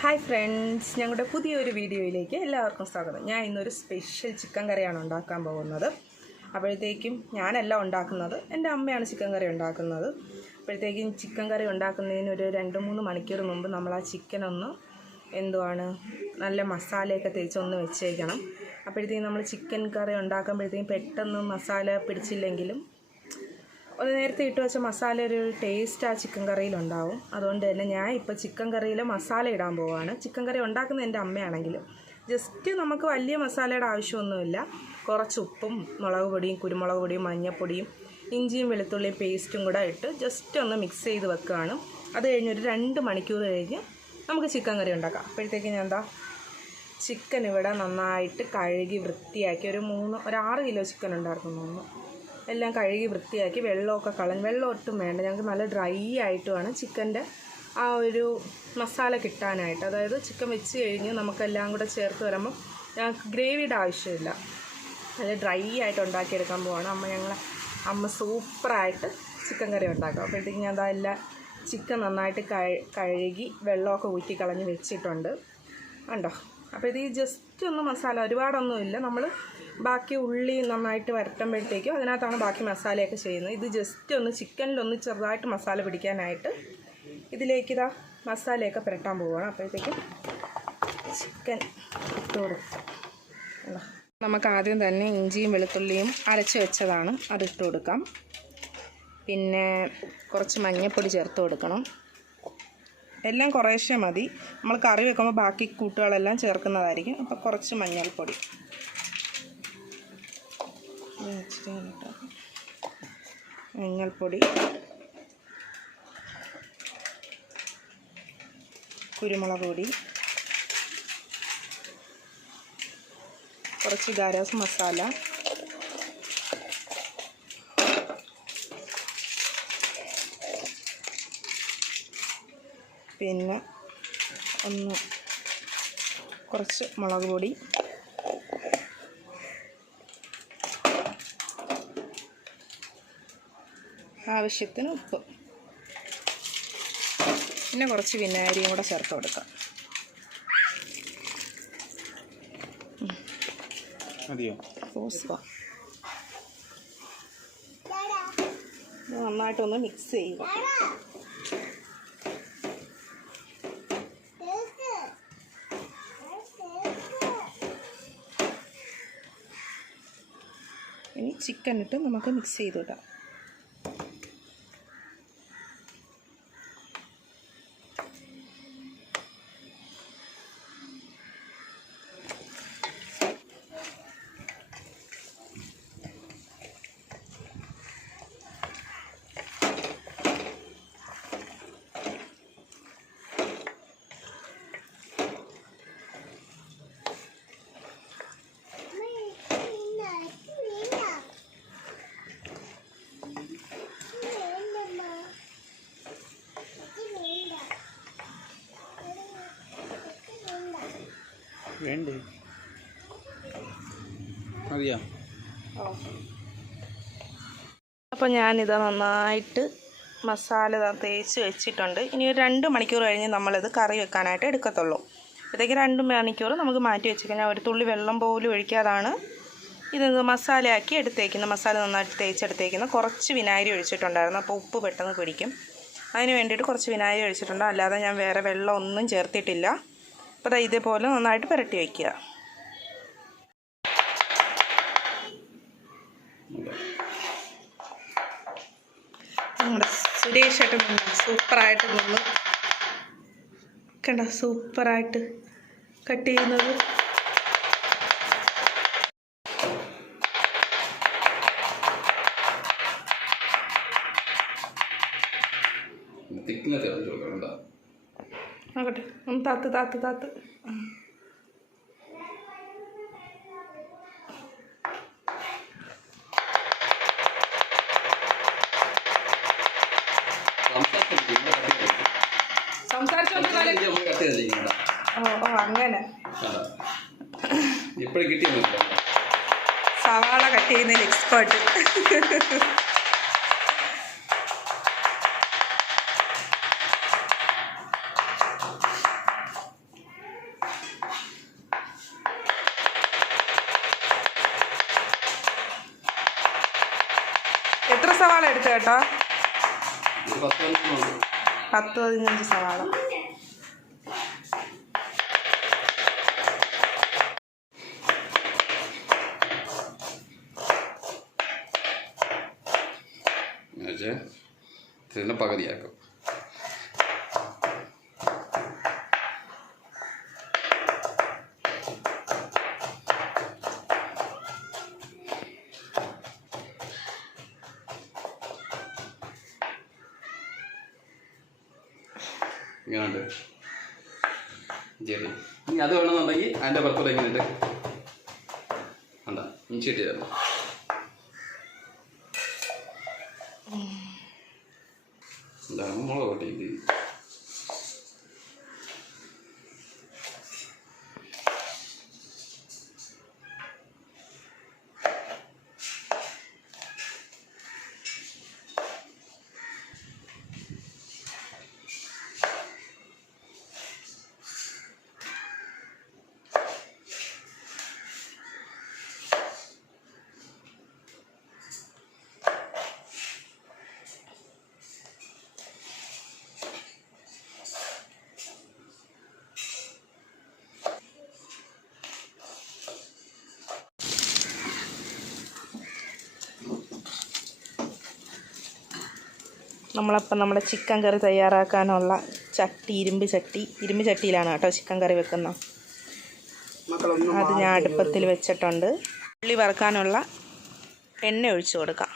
Hi friends, ഞങ്ങളുടെ പുതിയൊരു വീഡിയോയിലേക്ക് എല്ലാവർക്കും സ്വാഗതം. ഞാൻ ഇന്നൊരു സ്പെഷ്യൽ ചിക്കൻ കറിയാണ് ഉണ്ടാക്കാൻ പോകുന്നത്. അപ്പോഴത്തേക്കും ഞാനല്ല ഉണ്ടാക്കുന്നത്, എൻ്റെ അമ്മയാണ് ചിക്കൻ കറി ഉണ്ടാക്കുന്നത്. അപ്പോഴത്തേക്കും ചിക്കൻ കറി ഉണ്ടാക്കുന്നതിന് ഒരു 2-3 മണിക്കൂർ മുമ്പ് നമ്മൾ ആ ചിക്കനൊന്ന് നല്ല മസാലയൊക്കെ തേച്ചൊന്ന് വെച്ചേക്കണം. അപ്പോഴത്തേക്കും നമ്മൾ ചിക്കൻ കറി ഉണ്ടാക്കുമ്പോഴത്തേക്കും പെട്ടെന്ന് മസാല പിടിച്ചില്ലെങ്കിലും ഒരു നേരത്തെ ഇട്ട് വെച്ച മസാല ഒരു ടേസ്റ്റ് ആ ചിക്കൻ കറിയിലുണ്ടാവും. അതുകൊണ്ട് തന്നെ ഞാൻ ഇപ്പോൾ ചിക്കൻ കറിയിൽ മസാല ഇടാൻ പോവുകയാണ്. ചിക്കൻ കറി ഉണ്ടാക്കുന്ന എൻ്റെ അമ്മയാണെങ്കിലും ജസ്റ്റ് നമുക്ക് വലിയ മസാലയുടെ ആവശ്യമൊന്നുമില്ല. കുറച്ച് ഉപ്പും മുളക് പൊടിയും കുരുമുളക് പൊടിയും മഞ്ഞൾപ്പൊടിയും ഇഞ്ചിയും വെളുത്തുള്ളിയും പേസ്റ്റും കൂടെ ഇട്ട് ജസ്റ്റ് ഒന്ന് മിക്സ് ചെയ്ത് വെക്കുകയാണ്. അത് കഴിഞ്ഞ് ഒരു 2 മണിക്കൂർ കഴിഞ്ഞ് നമുക്ക് ചിക്കൻ കറി ഉണ്ടാക്കാം. അപ്പോഴത്തേക്ക് ഞാൻ ചിക്കൻ ഇവിടെ നന്നായിട്ട് കഴുകി വൃത്തിയാക്കി ഒരു 6 കിലോ ചിക്കൻ ഉണ്ടായിരുന്നു. എല്ലാം കഴുകി വൃത്തിയാക്കി വെള്ളമൊക്കെ വെള്ളം ഒട്ടും വേണ്ട. ഞങ്ങൾക്ക് നല്ല ഡ്രൈ ആയിട്ട് വേണം ചിക്കൻ്റെ ആ ഒരു മസാല കിട്ടാനായിട്ട്. അതായത് ചിക്കൻ വെച്ച് കഴിഞ്ഞ് നമുക്കെല്ലാം കൂടെ ചേർത്ത് വരുമ്പോൾ ഞങ്ങൾക്ക് ഗ്രേവിയുടെ ആവശ്യമില്ല. നല്ല ഡ്രൈ ആയിട്ട് ഉണ്ടാക്കിയെടുക്കാൻ പോവാണ് അമ്മ സൂപ്പറായിട്ട് ചിക്കൻ കറി ഉണ്ടാക്കും. അപ്പോഴത്തേക്കും ഞാൻ എല്ലാം ചിക്കൻ നന്നായിട്ട് കഴുകി വെള്ളമൊക്കെ ഊറ്റി കളഞ്ഞ് വെച്ചിട്ടുണ്ട് കണ്ടോ. അപ്പോൾ ഇത് ജസ്റ്റ് ഒന്ന് മസാല ഒരുപാടൊന്നുമില്ല. നമ്മൾ ബാക്കി ഉള്ളി നന്നായിട്ട് വരട്ടുമ്പോഴത്തേക്കും അതിനകത്താണ് ബാക്കി മസാലയൊക്കെ ചെയ്യുന്നത്. ഇത് ജസ്റ്റ് ഒന്ന് ചിക്കനിലൊന്ന് ചെറുതായിട്ട് മസാല പിടിക്കാനായിട്ട് ഇതിലേക്ക് മസാലയൊക്കെ പുരട്ടാൻ പോവുകയാണ്. അപ്പോഴത്തേക്കും ചിക്കൻ ഇട്ട് കൊടുക്കാം. നമുക്ക് ആദ്യം തന്നെ ഇഞ്ചിയും വെളുത്തുള്ളിയും അരച്ച് വെച്ചതാണ്, അതിട്ട് കൊടുക്കാം. പിന്നെ കുറച്ച് മഞ്ഞൾപ്പൊടി ചേർത്ത് കൊടുക്കണം. എല്ലാം കുറേശ്ശെ മതി. നമ്മൾ കറി വെക്കുമ്പോൾ ബാക്കി കൂട്ടുകളെല്ലാം ചേർക്കുന്നതായിരിക്കും. അപ്പോൾ കുറച്ച് മഞ്ഞൾപ്പൊടി, കുരുമുളക് പൊടി, കുറച്ച് ഗരം മസാല, പിന്നെ കുറച്ച് മുളക് പൊടി, ആവശ്യത്തിന് ഉപ്പ്, പിന്നെ കുറച്ച് വിനാഗിരിയും കൂടെ ചേർത്ത് കൊടുക്കാം. നന്നായിട്ടൊന്ന് മിക്സ് ചെയ്യുക. ഇനി ചിക്കൻ ഇട്ട് നമുക്ക് മിക്സ് ചെയ്തിടാം. വേണ്ടേ മതിയോ? അപ്പോൾ ഞാനിത് നന്നായിട്ട് മസാല തേച്ച് വെച്ചിട്ടുണ്ട്. ഇനി ഒരു 2 മണിക്കൂർ കഴിഞ്ഞ് നമ്മളിത് കറി വെക്കാനായിട്ട് എടുക്കത്തുള്ളൂ. അപ്പോഴത്തേക്ക് 2 മണിക്കൂർ നമുക്ക് മാറ്റി വെച്ചേക്കാം. ഞാൻ ഒരു തുള്ളി വെള്ളം പോലും ഒഴിക്കാതാണ് ഇത് മസാലയാക്കി എടുത്തേക്കുന്നത്. മസാല നന്നായിട്ട് തേച്ചെടുത്തേക്കുന്നത്. കുറച്ച് വിനാഗിരി ഒഴിച്ചിട്ടുണ്ടായിരുന്നു, അപ്പോൾ ഉപ്പ് പെട്ടെന്ന് പിടിക്കും. അതിന് വേണ്ടിയിട്ട് കുറച്ച് വിനാഗിരി ഒഴിച്ചിട്ടുണ്ട്. അല്ലാതെ ഞാൻ വേറെ വെള്ളം ഒന്നും ചേർത്തിട്ടില്ല. അപ്പോൾ ഇതേപോലെ നന്നായിട്ട് പുരട്ടി വയ്ക്കുക. നമ്മുടെ സുരേഷ് ഏട്ടൻ സൂപ്പറായിട്ട് കണ്ടോ, സൂപ്പറായിട്ട് കട്ട് ചെയ്യുന്നത്. നോക്കട്ടെ, ഒന്ന് താത്ത് അങ്ങനെ സവാള കട്ട് ചെയ്യുന്നതിൽ എക്സ്പേർട്ട്. സവാള എടുത്തു കേട്ടോ. 10-15 സവാള. പകുതിയാക്കും. ഇങ്ങനെയുണ്ട് ശരി. ഇനി അത് വേണമെന്നുണ്ടെങ്കിൽ അതിൻ്റെ പുറത്തോടെ ഇങ്ങനെയുണ്ട് എന്താ ഇഞ്ചിട്ട് തരണം. എന്താണ് മുളക് പൊട്ടി നമ്മളപ്പം നമ്മുടെ ചിക്കൻ കറി തയ്യാറാക്കാനുള്ള ചട്ടി, ഇരുമ്പ് ചട്ടിയിലാണ് കേട്ടോ ചിക്കൻ കറി വെക്കുന്നത്. അത് ഞാൻ അടുപ്പത്തിൽ വെച്ചിട്ടുണ്ട്. ഉള്ളി വറുക്കാനുള്ള എണ്ണ ഒഴിച്ചു കൊടുക്കാം.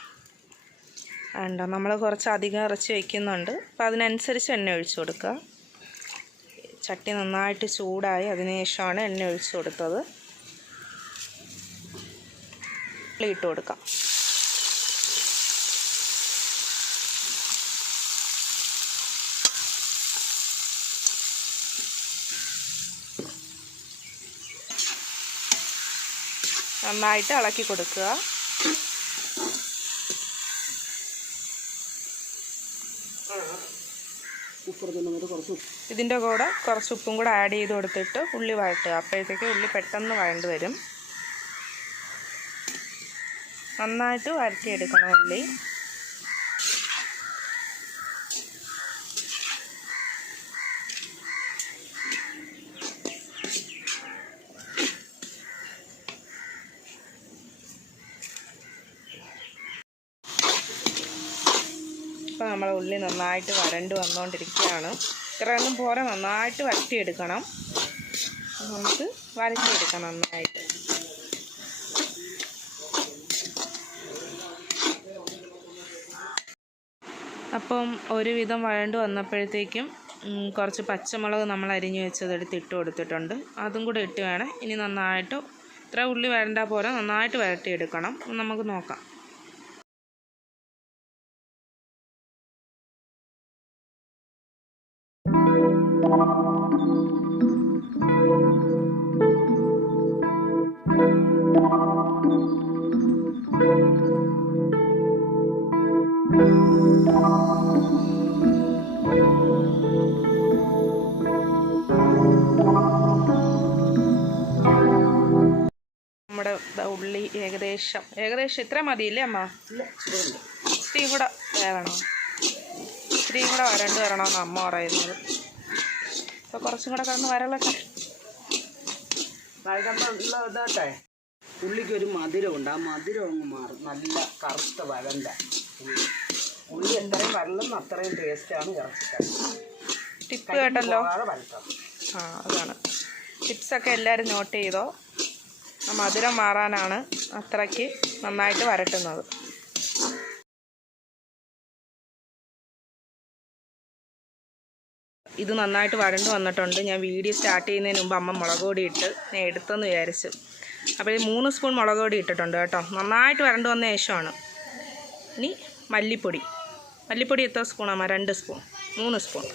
ഉണ്ടോ, നമ്മൾ കുറച്ച് അധികം ഇറച്ചി വയ്ക്കുന്നുണ്ട്, അപ്പോൾ അതിനനുസരിച്ച് എണ്ണ ഒഴിച്ചു കൊടുക്കുക. ചട്ടി നന്നായിട്ട് ചൂടായി അതിനുശേഷമാണ് എണ്ണ ഒഴിച്ചു കൊടുത്തത്. ഉള്ളി ഇട്ട് കൊടുക്കാം. നന്നായിട്ട് ഇളക്കി കൊടുക്കുക. ഇതിൻ്റെ കൂടെ കുറച്ച് ഉപ്പും കൂടെ ആഡ് ചെയ്ത് കൊടുത്തിട്ട് ഉള്ളി വഴട്ടുക. അപ്പോഴത്തേക്ക് ഉള്ളി പെട്ടെന്ന് വഴണ്ട് വരും. നന്നായിട്ട് വഴറ്റിയെടുക്കണം ഉള്ളി. ഇപ്പോൾ നമ്മളെ ഉള്ളി നന്നായിട്ട് വരണ്ട് വന്നുകൊണ്ടിരിക്കുകയാണ്. ഇത്രയൊന്നും പോരാ, നന്നായിട്ട് വഴറ്റിയെടുക്കണം. നമുക്ക് വഴറ്റിയെടുക്കണം നന്നായിട്ട്. അപ്പം ഒരുവിധം വഴണ്ട് വന്നപ്പോഴത്തേക്കും കുറച്ച് പച്ചമുളക് നമ്മൾ അരിഞ്ഞു വെച്ചതെടുത്ത് ഇട്ട് കൊടുത്തിട്ടുണ്ട്. അതും കൂടെ ഇട്ട് വേണം ഇനി നന്നായിട്ട്, ഇത്ര ഉള്ളി വരണ്ടാൽ പോരാ, നന്നായിട്ട് വഴറ്റിയെടുക്കണം. നമുക്ക് നോക്കാം. നമ്മുടെ ഉള്ളി ഏകദേശം ഇത്ര മതിയില്ലേ അമ്മ? ഇത്തിരിയും കൂടെ വേണം, ഇത്തിരിയും കൂടെ വരണ്ട് വരണമെന്ന് അമ്മ പറയുന്നത്. അപ്പോൾ കുറച്ചും കൂടെ കിടന്ന് വരളട്ടെ. ഇതാട്ടെ, ഉള്ളിക്കൊരു മധുരമുണ്ട്. ആ മധുരം അങ്ങ് മാറും. നല്ല കറുത്ത വരണ്ട ഉള്ളി എത്രയും വരളും അത്രയും ടേസ്റ്റാണ് ഇറച്ചിക്കറി. ടിപ്പ് കേട്ടല്ലോ. അതാണ് ടിപ്സൊക്കെ എല്ലാവരും നോട്ട് ചെയ്തോ. ആ മധുരം മാറാനാണ് അത്രയ്ക്ക് നന്നായിട്ട് വരട്ടുന്നത്. ഇത് നന്നായിട്ട് വരണ്ട് വന്നിട്ടുണ്ട്. ഞാൻ വീഡിയോ സ്റ്റാർട്ട് ചെയ്യുന്നതിന് മുമ്പ് അമ്മ മുളക് പൊടി ഇട്ട് ഞാൻ എടുത്തെന്ന് വിചാരിച്ചു. അപ്പോൾ 3 സ്പൂൺ മുളക് പൊടി ഇട്ടിട്ടുണ്ട് കേട്ടോ. നന്നായിട്ട് വരണ്ട് വന്ന ശേഷമാണ്. ഇനി മല്ലിപ്പൊടി എത്ര സ്പൂണാണ്? 2 സ്പൂൺ, 3 സ്പൂൺ,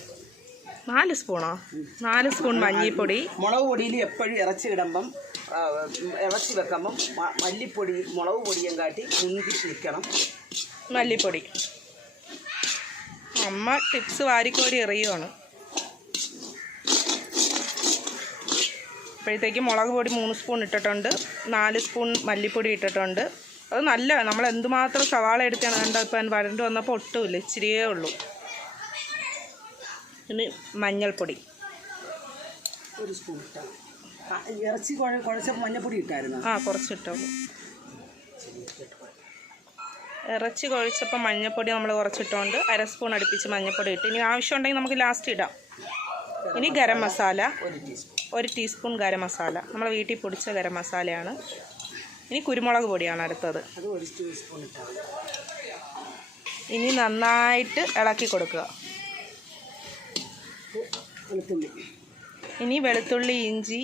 4 സ്പൂണോ? 4 സ്പൂൺ മല്ലിപ്പൊടി. മുളക് പൊടിയിൽ എപ്പോഴും ഇറച്ചി ഇടുമ്പം, ഇറച്ചി വെക്കുമ്പം മല്ലിപ്പൊടി മുളക് പൊടിയും കാട്ടി മുന്തി നിൽക്കണം. മല്ലിപ്പൊടി അമ്മ ടിപ്സ് വാരിക്കോരി എറിയുവാണ്. അപ്പോഴത്തേക്ക് മുളക് പൊടി 3 സ്പൂൺ ഇട്ടിട്ടുണ്ട്, 4 സ്പൂൺ മല്ലിപ്പൊടി ഇട്ടിട്ടുണ്ട്. അത് നല്ല നമ്മൾ എന്തുമാത്രം സവാള എടുത്താണ് കണ്ടോ. ഇപ്പം വരണ്ട് വന്നപ്പോൾ ഒട്ടുമില്ല, ഇച്ചിരിയേ ഉള്ളൂ. ഇനി മഞ്ഞൾപ്പൊടി 1 സ്പൂൺ ഇട്ടാൽ. ഇറച്ചി കുഴച്ചപ്പോൾ മഞ്ഞൾപ്പൊടി ഇട്ടായിരുന്നു. കുറച്ചിട്ടുള്ളൂ. ഇറച്ചി കുഴച്ചപ്പോൾ മഞ്ഞൾപ്പൊടി നമ്മൾ കുറച്ചിട്ടുകൊണ്ട് 1/2 സ്പൂൺ അടുപ്പിച്ച് മഞ്ഞൾപ്പൊടി ഇട്ട്. ഇനി ആവശ്യമുണ്ടെങ്കിൽ നമുക്ക് ലാസ്റ്റ് ഇടാം. ഇനി ഗരം മസാല 1 ടീസ്പൂൺ ഗരം മസാല, നമ്മൾ വീട്ടിൽ പൊടിച്ച ഗരം മസാലയാണ്. ഇനി കുരുമുളക് പൊടിയാണ് അടുത്തത്. അത് 1 ടീസ്പൂൺ ഇട്ടാൽ. ഇനി നന്നായിട്ട് ഇളക്കി കൊടുക്കുക. വെളുത്തുള്ളി, ഇനി വെളുത്തുള്ളി ഇഞ്ചി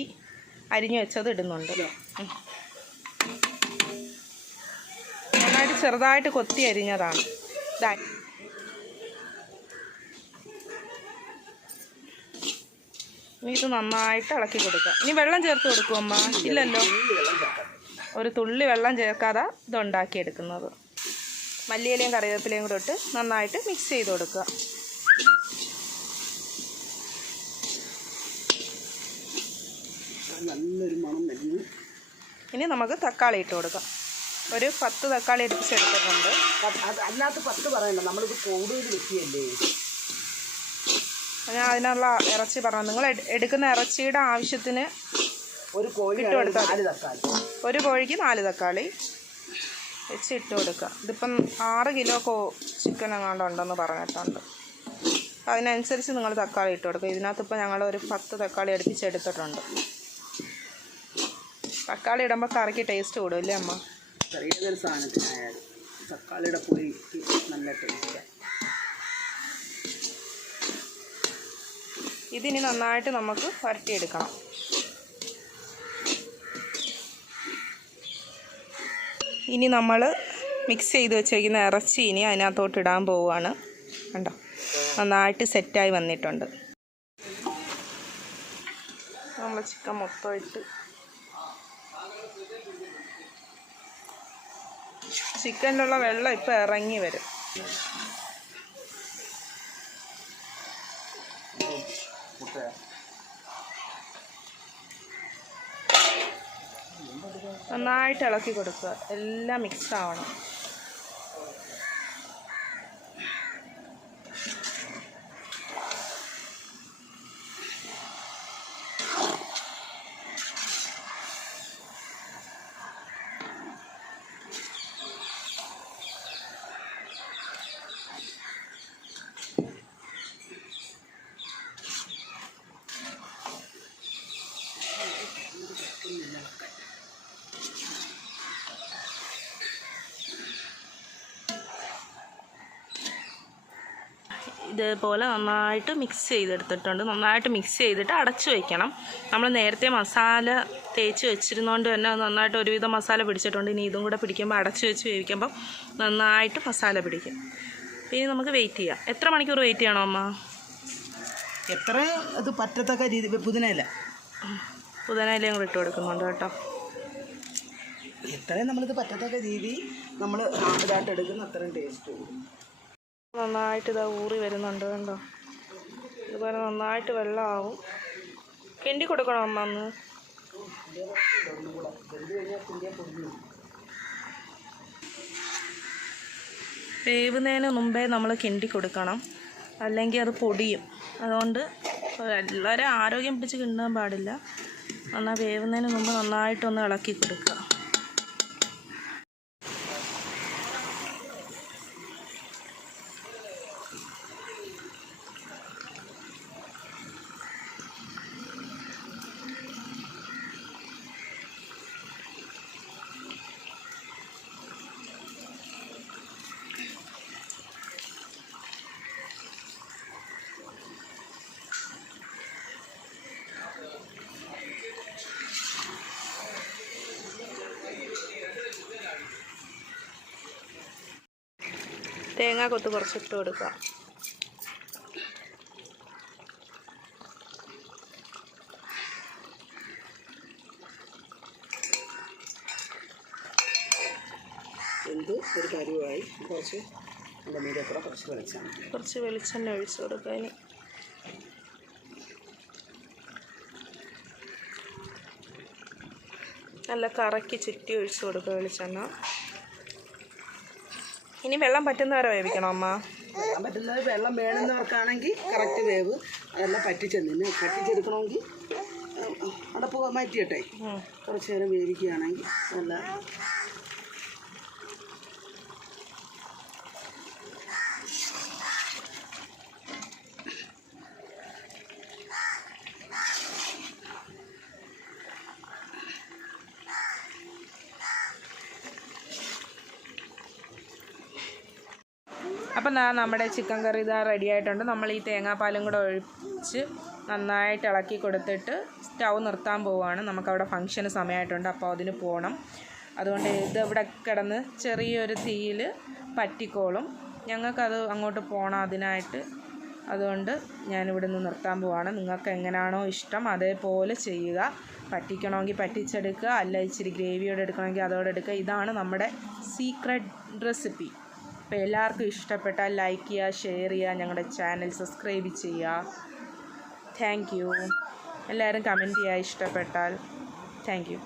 അരിഞ്ഞു വെച്ചത് ഇടുന്നുണ്ട്. നന്നായിട്ട് ചെറുതായിട്ട് കൊത്തി അരിഞ്ഞതാണ്. ഇനി ഇത് നന്നായിട്ട് ഇളക്കി കൊടുക്കുക. ഇനി വെള്ളം ചേർത്ത് കൊടുക്കും അമ്മ? ഇല്ലല്ലോ, ഒരു തുള്ളി വെള്ളം ചേർക്കാതെ ഇത് ഉണ്ടാക്കിയെടുക്കുന്നത്. മല്ലിയിലയും കറിവേപ്പിലയും കൂടെ ഇട്ട് നന്നായിട്ട് മിക്സ് ചെയ്ത് കൊടുക്കുക. നല്ലൊരു മണം വരുന്നു. ഇനി നമുക്ക് തക്കാളി ഇട്ട് കൊടുക്കാം. ഒരു 10 തക്കാളി എടുപ്പിച്ചെടുത്തിട്ടുണ്ട്. അല്ലാത്ത 10 പറയണ്ട, നമ്മളിത് കൂടുതൽ വെക്കുകയല്ലേ. ഞാൻ അതിനുള്ള ഇറച്ചി പറഞ്ഞു. നിങ്ങൾ എടുക്കുന്ന ഇറച്ചിയുടെ ആവശ്യത്തിന് ഒരു കോഴി ഇട്ട് കൊടുത്താൽ 4 തക്കാളി, ഒരു കോഴിക്ക് 4 തക്കാളി വെച്ച് ഇട്ട് കൊടുക്കുക. ഇതിപ്പം 6 കിലോ ചിക്കൻ എങ്ങാണ്ട് ഉണ്ടെന്ന് പറഞ്ഞിട്ടുണ്ട്. അതിനനുസരിച്ച് നിങ്ങൾ തക്കാളി ഇട്ട് കൊടുക്കുക. ഇതിനകത്തിപ്പോൾ ഞങ്ങൾ ഒരു 10 തക്കാളി അടുപ്പിച്ചെടുത്തിട്ടുണ്ട്. തക്കാളി ഇടുമ്പോൾ കറിക്ക് ടേസ്റ്റ് കൂടും അല്ലേ അമ്മ? ഏതൊരു സാധനത്തിനായാലും തക്കാളിയുടെ പൊടിക്ക് നല്ല ടേസ്റ്റാണ്. ഇതിനി നന്നായിട്ട് നമുക്ക് വരട്ടിയെടുക്കണം. ഇനി നമ്മൾ മിക്സ് ചെയ്ത് വെച്ചിരിക്കുന്ന ഇറച്ചി ഇനി അതിനകത്തോട്ട് ഇടാൻ പോവുകയാണ്. കണ്ടോ, നന്നായിട്ട് സെറ്റായി വന്നിട്ടുണ്ട്. നമ്മൾ ചിക്കൻ മൊത്തം ഇട്ട് ചിക്കനിലുള്ള വെള്ളം ഇപ്പോൾ ഇറങ്ങി വരും. നന്നായിട്ട് ഇളക്കി കൊടുക്കുക. എല്ലാം മിക്സ് ആവണം. ഇതേപോലെ നന്നായിട്ട് മിക്സ് ചെയ്തെടുത്തിട്ടുണ്ട്. നന്നായിട്ട് മിക്സ് ചെയ്തിട്ട് അടച്ചു വയ്ക്കണം. നമ്മൾ നേരത്തെ മസാല തേച്ച് വെച്ചിരുന്നതുകൊണ്ട് തന്നെ നന്നായിട്ട് ഒരുവിധം മസാല പിടിച്ചിട്ടുണ്ട്. ഇനി ഇതും കൂടെ പിടിക്കുമ്പോൾ അടച്ചു വെച്ച് വേവിക്കുമ്പോൾ നന്നായിട്ട് മസാല പിടിക്കും. പിന്നെ നമുക്ക് വെയിറ്റ് ചെയ്യാം. എത്ര മണിക്കൂർ വെയിറ്റ് ചെയ്യണോ അമ്മ? എത്ര അത് പറ്റത്തക്ക രീതി. പുതിനയിലയും കൂടെ ഇട്ട് കൊടുക്കുന്നുണ്ട് കേട്ടോ. എത്രയും നമ്മളിത് പറ്റത്തക്ക രീതി നമ്മൾ ഇതായിട്ട് എടുക്കുന്ന അത്രയും ടേസ്റ്റ് കൂടും. നന്നായിട്ട് ഇതാ ഊറി വരുന്നുണ്ട് കണ്ടോ. ഇതുപോലെ നന്നായിട്ട് വെള്ളമാവും. കിണ്ടി കൊടുക്കണോ അമ്മ അന്ന്? വേവുന്നതിന് മുമ്പേ നമ്മൾ കിണ്ടി കൊടുക്കണം, അല്ലെങ്കിൽ അത് പൊടിയും. അതുകൊണ്ട് വളരെ ആരോഗ്യം പിടിച്ച് കിണ്ടാൻ പാടില്ല. എന്നാൽ വേവുന്നതിന് മുമ്പ് നന്നായിട്ടൊന്ന് ഇളക്കി കൊടുക്കുക. തേങ്ങാക്കൊത്ത് കുറച്ചിട്ട് കൊടുക്കുക. ഒരു കരുവായി കുറച്ച് എൻ്റെ മീതെ കൂടെ കുറച്ച് വെളിച്ചെണ്ണ ഒഴിച്ച് കൊടുക്കുക. ഇനി നല്ല കറക്കി ചുറ്റി ഒഴിച്ച് കൊടുക്കുക വെളിച്ചെണ്ണ. ഇനി വെള്ളം പറ്റുന്നവരെ വേവിക്കണോ അമ്മ? വെള്ളം പറ്റുന്നത് വെള്ളം വേണമെന്നവർക്കാണെങ്കിൽ കറക്റ്റ് വേവ് അതെല്ലാം പറ്റിച്ചെടുക്കണമെങ്കിൽ അടപ്പ് മാറ്റിയിട്ടെ കുറച്ച് നേരം വേവിക്കുകയാണെങ്കിൽ നല്ല അപ്പം നമ്മുടെ ചിക്കൻ കറി ഇതാ റെഡി ആയിട്ടുണ്ട്. നമ്മൾ ഈ തേങ്ങാപ്പാലും കൂടെ ഒഴിച്ച് നന്നായിട്ട് ഇളക്കി കൊടുത്തിട്ട് സ്റ്റൗ നിർത്താൻ പോവുകയാണ്. നമുക്കവിടെ ഫംഗ്ഷന് സമയമായിട്ടുണ്ട്, അപ്പോൾ അതിന് പോകണം. അതുകൊണ്ട് ഇതിവിടെ കിടന്ന് ചെറിയൊരു തീയിൽ പറ്റിക്കോളും. ഞങ്ങൾക്കത് അങ്ങോട്ട് പോകണം അതിനായിട്ട്. അതുകൊണ്ട് ഞാനിവിടെ നിന്ന് നിർത്താൻ പോവുകയാണ്. നിങ്ങൾക്ക് എങ്ങനെയാണോ ഇഷ്ടം അതേപോലെ ചെയ്യുക. പറ്റിക്കണമെങ്കിൽ പറ്റിച്ചെടുക്കുക, അല്ല ഇച്ചിരി ഗ്രേവിയോടെ എടുക്കണമെങ്കിൽ അതോടെ എടുക്കുക. ഇതാണ് നമ്മുടെ സീക്രട്ട് റെസിപ്പി. അപ്പോൾ എല്ലാവർക്കും ഇഷ്ടപ്പെട്ടാൽ ലൈക്ക് ചെയ്യുക, ഷെയർ ചെയ്യുക, ഞങ്ങളുടെ ചാനൽ സബ്സ്ക്രൈബ് ചെയ്യുക. Thank you. എല്ലാവരും കമൻറ്റ് ചെയ്യുക ഇഷ്ടപ്പെട്ടാൽ. Thank you.